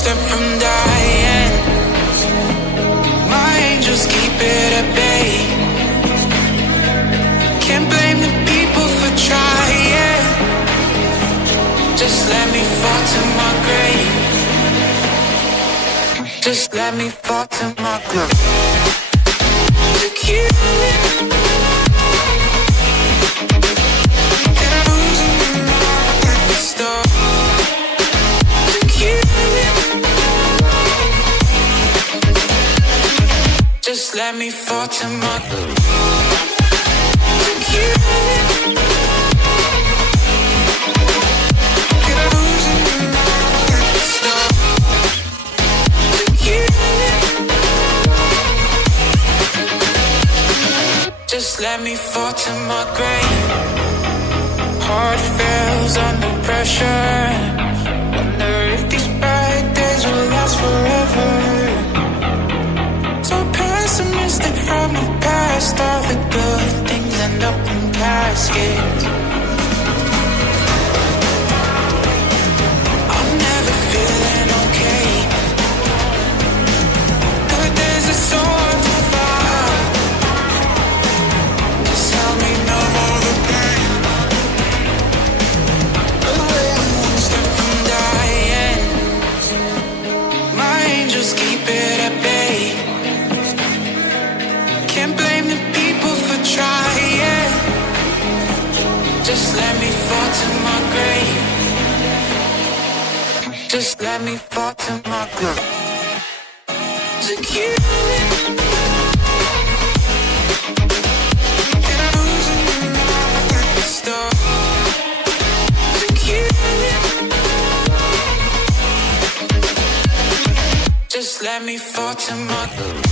step from dying. My angels keep it at bay. Can't blame the people for trying. Just let me fall to my grave. Just let me fall to my grave. Took you just let me fall to my just let me fall to my grave. Heart fails under pressure. Wonder if these bad days will last forever. So pessimistic from the past. All the good things end up in caskets. I'm never feeling okay. Good days are so hard to find. Just help me know all the pain. Away I'm one step from dying. My angels keep it at bay. Can't blame the people for trying. Just let me fall to my grave. Just let me fall to my grave. Took you just let me fall to my grave.